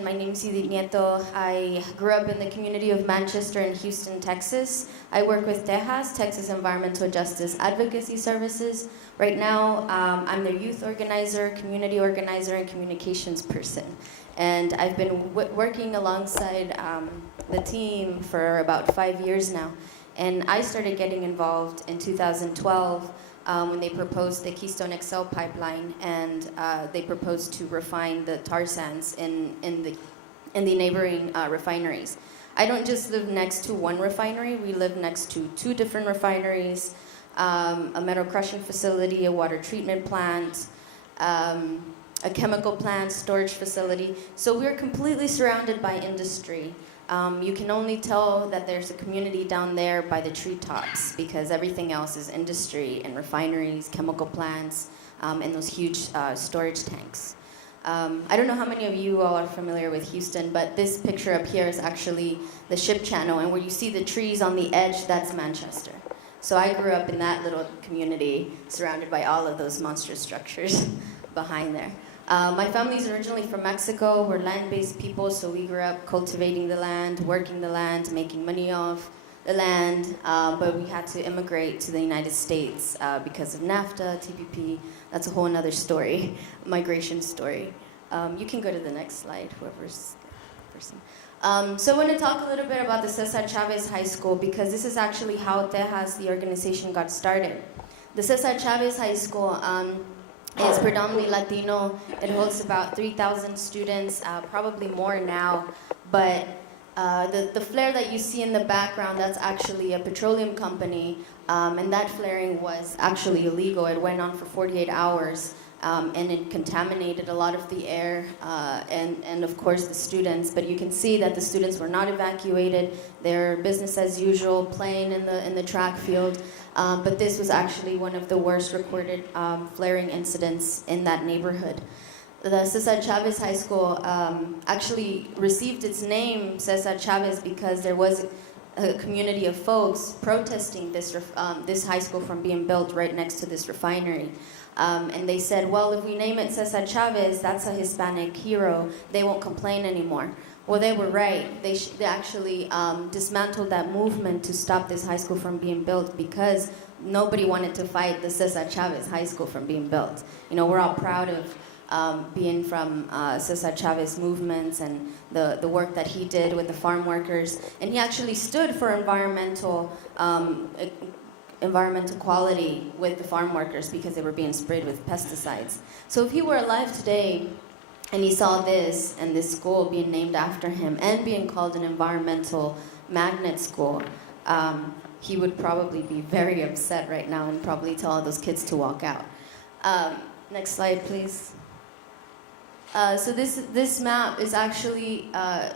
My name is Yudith Nieto. I grew up in the community of Manchester and Houston, Texas. I work with Texas Environmental Justice Advocacy Services. Right now, I'm their youth organizer, community organizer, and communications person. And I've been working alongside the team for about 5 years now. And I started getting involved in 2012 when they proposed the Keystone XL pipeline, and they proposed to refine the tar sands in the neighboring refineries. I don't just live next to one refinery, we live next to 2 different refineries, a metal crushing facility, a water treatment plant, a chemical plant, storage facility. So we're completely surrounded by industry. You can only tell that there's a community down there by the treetops, because everything else is industry and refineries, chemical plants, and those huge storage tanks. I don't know how many of you all are familiar with Houston, but this picture up here is actually the ship channel, and where you see the trees on the edge, that's Manchester. So I grew up in that little community surrounded by all of those monster structures behind there. My family's originally from Mexico. We're land-based people, so we grew up cultivating the land, working the land, making money off the land, but we had to immigrate to the United States because of NAFTA, TPP. That's a whole other story, migration story. You can go to the next slide, whoever's the person. So I want to talk a little bit about the Cesar Chavez High School, because this is actually how Texas, the organization, got started. The Cesar Chavez High School is predominantly Latino. It holds about 3,000 students, probably more now. But the flare that you see in the background, that's actually a petroleum company, and that flaring was actually illegal. It went on for 48 hours, and it contaminated a lot of the air and of course the students. But you can see that the students were not evacuated. They're business as usual, playing in the track field. But this was actually one of the worst recorded flaring incidents in that neighborhood. The Cesar Chavez High School actually received its name, Cesar Chavez, because there was a community of folks protesting this high school from being built right next to this refinery. And they said, well, if we name it Cesar Chavez, that's a Hispanic hero, they won't complain anymore. Well, they were right. They actually dismantled that movement to stop this high school from being built, because nobody wanted to fight the Cesar Chavez High School from being built. You know, we're all proud of being from Cesar Chavez movements and the work that he did with the farm workers. And he actually stood for environmental quality with the farm workers, because they were being sprayed with pesticides. So if he were alive today, and he saw this, and this school being named after him, and being called an environmental magnet school, he would probably be very upset right now and probably tell all those kids to walk out. Next slide, please. So this map is actually a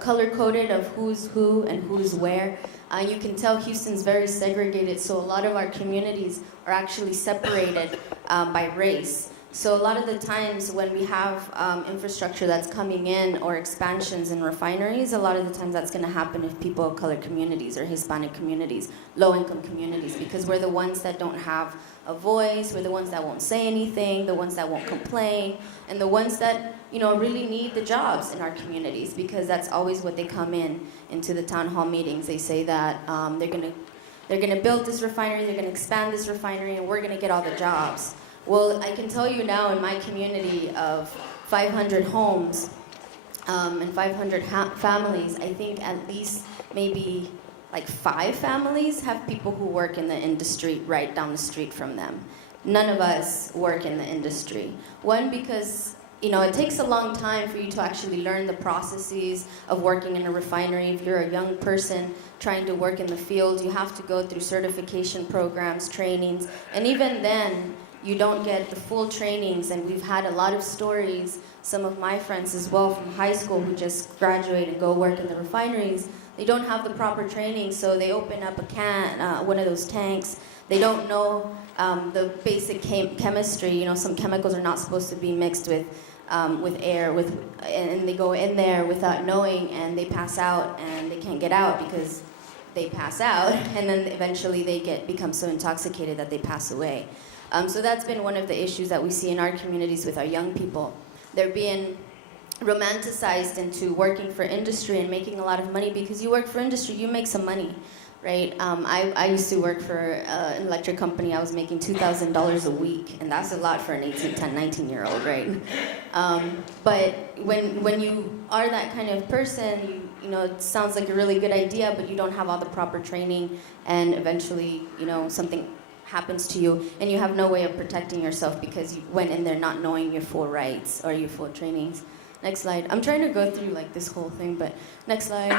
color-coded of who's who and who's where. You can tell Houston's very segregated, so a lot of our communities are actually separated by race. So a lot of the times when we have infrastructure that's coming in, or expansions in refineries, a lot of the times that's going to happen if people of color communities or Hispanic communities, low-income communities, because we're the ones that don't have a voice, we're the ones that won't say anything, the ones that won't complain, and the ones that, you know, really need the jobs in our communities, because that's always what they come into the town hall meetings. They say that they're gonna build this refinery, they're gonna expand this refinery, and we're gonna get all the jobs. Well, I can tell you now, in my community of 500 homes and 500 families, I think at least maybe like 5 families have people who work in the industry right down the street from them. None of us work in the industry. One, because you know, it takes a long time for you to actually learn the processes of working in a refinery. If you're a young person trying to work in the field, you have to go through certification programs, trainings, and even then, you don't get the full trainings. And we've had a lot of stories, some of my friends as well from high school who just graduate and go work in the refineries. They don't have the proper training, so they open up one of those tanks. They don't know the basic chemistry. You know, some chemicals are not supposed to be mixed with air, and they go in there without knowing, and they pass out, and they can't get out because they pass out, and then eventually they become so intoxicated that they pass away. So that's been one of the issues that we see in our communities with our young people. They're being romanticized into working for industry and making a lot of money, because you work for industry, you make some money, right? I used to work for an electric company. I was making $2,000 a week, and that's a lot for an 18, 10, 19-year-old, right? But when you are that kind of person, you know, it sounds like a really good idea, but you don't have all the proper training, and eventually, you know, something happens to you, and you have no way of protecting yourself because you went in there not knowing your full rights or your full trainings. Next slide. I'm trying to go through like this whole thing, but next slide.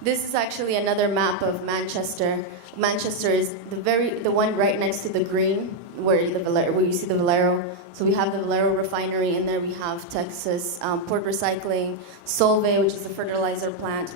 This is actually another map of Manchester. Manchester is the one right next to the green, where you see the Valero. So we have the Valero refinery in there. We have Texas Port Recycling, Solvay, which is a fertilizer plant.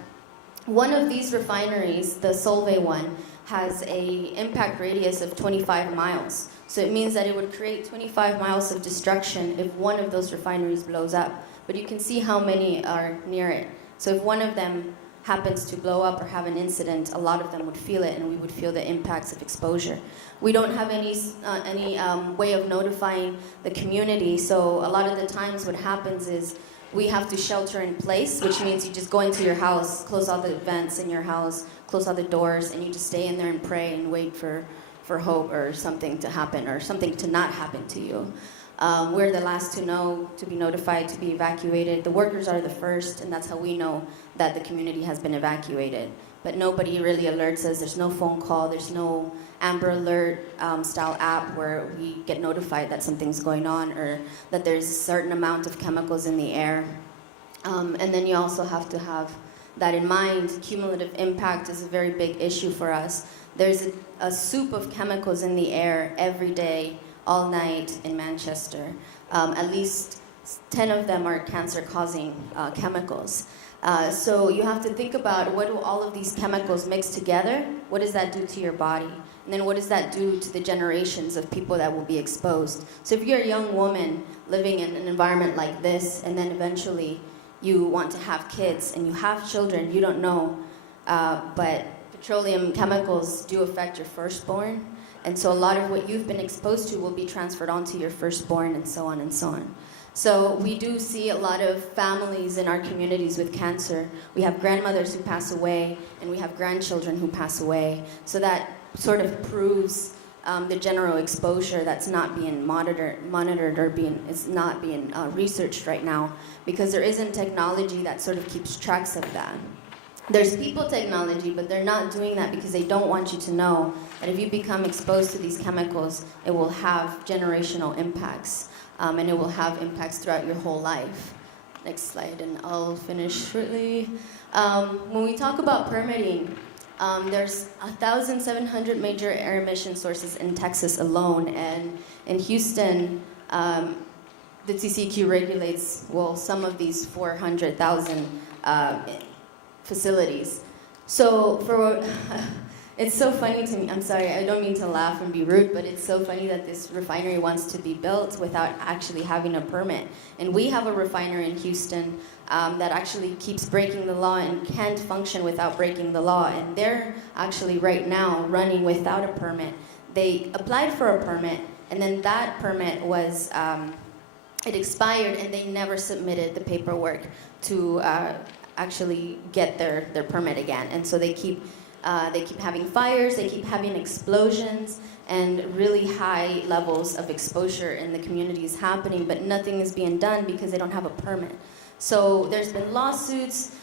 One of these refineries, the Solvay one, has a impact radius of 25 miles. So it means that it would create 25 miles of destruction if one of those refineries blows up. But you can see how many are near it. So if one of them happens to blow up or have an incident, a lot of them would feel it, and we would feel the impacts of exposure. We don't have any way of notifying the community, so a lot of the times what happens is we have to shelter in place, which means you just go into your house, close all the vents in your house, close all the doors, and you just stay in there and pray and wait for hope or something to happen or something to not happen to you. We're the last to know, to be notified, to be evacuated. The workers are the first, and that's how we know that the community has been evacuated. But nobody really alerts us. There's no phone call. There's no Amber Alert style app where we get notified that something's going on or that there's a certain amount of chemicals in the air. And then you also have to have that in mind. Cumulative impact is a very big issue for us. There's a soup of chemicals in the air every day, all night in Manchester. At least 10 of them are cancer-causing chemicals. So you have to think about, what do all of these chemicals mix together? What does that do to your body? And then what does that do to the generations of people that will be exposed? So if you're a young woman living in an environment like this, and then eventually you want to have kids and you have children, you don't know, but petroleum chemicals do affect your firstborn. And so a lot of what you've been exposed to will be transferred onto your firstborn, and so on and so on. So we do see a lot of families in our communities with cancer. We have grandmothers who pass away, and we have grandchildren who pass away. So that sort of proves the general exposure that's not being monitored or is not being researched right now, because there isn't technology that sort of keeps tracks of that. There's people technology, but they're not doing that because they don't want you to know that if you become exposed to these chemicals, it will have generational impacts, and it will have impacts throughout your whole life. Next slide, and I'll finish shortly. When we talk about permitting, there's 1,700 major air emission sources in Texas alone, and in Houston, the TCEQ regulates, well, some of these 400,000 facilities. So it's so funny to me, I'm sorry, I don't mean to laugh and be rude, but it's so funny that this refinery wants to be built without actually having a permit. And we have a refinery in Houston that actually keeps breaking the law and can't function without breaking the law. And they're actually right now running without a permit. They applied for a permit, and then that permit was, it expired, and they never submitted the paperwork to actually get their permit again. And so they keep having fires, they keep having explosions, and really high levels of exposure in the communities happening, but nothing is being done because they don't have a permit. So there's been lawsuits,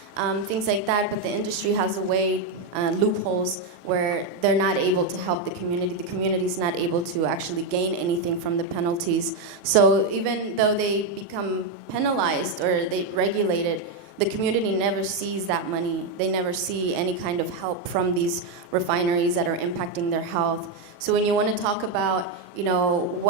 things like that, but the industry has a way, loopholes, where they're not able to help the community. The community's not able to actually gain anything from the penalties. So even though they become penalized or they regulate it, the community never sees that money. They never see any kind of help from these refineries that are impacting their health. So when you want to talk about, you know,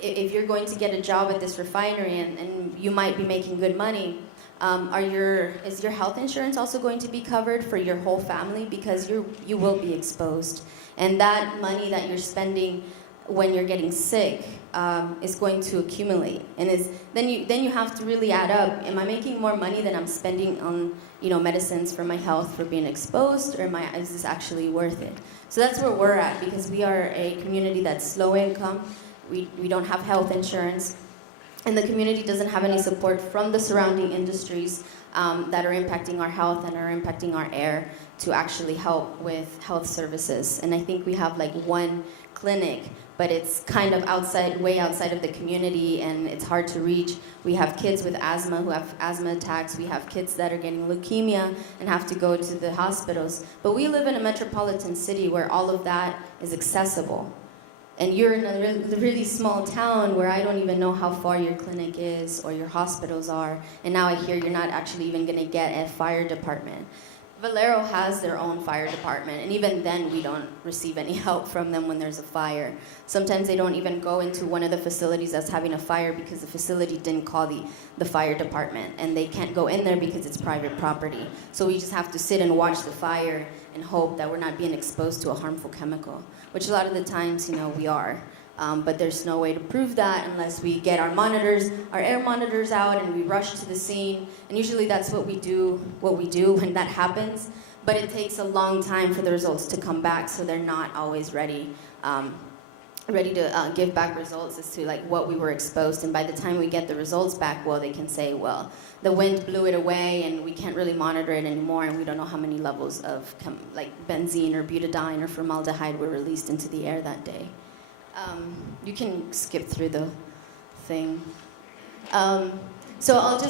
if you're going to get a job at this refinery and you might be making good money, is your health insurance also going to be covered for your whole family? Because you will be exposed. And that money that you're spending when you're getting sick is going to accumulate, and then you have to really add up. Am I making more money than I'm spending on, you know, medicines for my health for being exposed, or is this actually worth it? So that's where we're at, because we are a community that's low income. We don't have health insurance, and the community doesn't have any support from the surrounding industries that are impacting our health and are impacting our air to actually help with health services. And I think we have like one clinic, but it's kind of way outside of the community, and it's hard to reach. We have kids with asthma who have asthma attacks. We have kids that are getting leukemia and have to go to the hospitals. But we live in a metropolitan city where all of that is accessible. And you're in a really small town where I don't even know how far your clinic is or your hospitals are. And now I hear you're not actually even going to get a fire department. Valero has their own fire department, and even then we don't receive any help from them when there's a fire. Sometimes they don't even go into one of the facilities that's having a fire because the facility didn't call the fire department, and they can't go in there because it's private property. So we just have to sit and watch the fire and hope that we're not being exposed to a harmful chemical, which a lot of the times, we are. But there's no way to prove that unless we get our air monitors out, and we rush to the scene. And usually that's what we do when that happens. But it takes a long time for the results to come back, so they're not always ready to give back results as to like what we were exposed. And by the time we get the results back, well, they can say, well, the wind blew it away, and we can't really monitor it anymore, and we don't know how many levels of like benzene or butadiene or formaldehyde were released into the air that day. You can skip through the thing. So I'll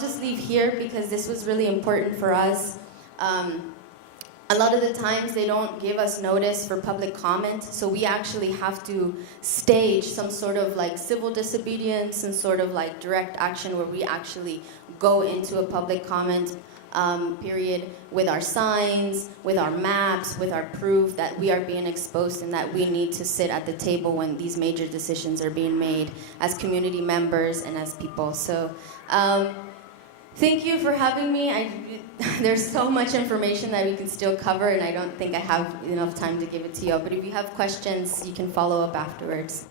just leave here because this was really important for us. A lot of the times they don't give us notice for public comment, so we actually have to stage some sort of like civil disobedience and sort of like direct action where we actually go into a public comment period with our signs, with our maps, with our proof that we are being exposed and that we need to sit at the table when these major decisions are being made as community members and as people. So thank you for having me. There's so much information that we can still cover, and I don't think I have enough time to give it to you. But if you have questions, you can follow up afterwards.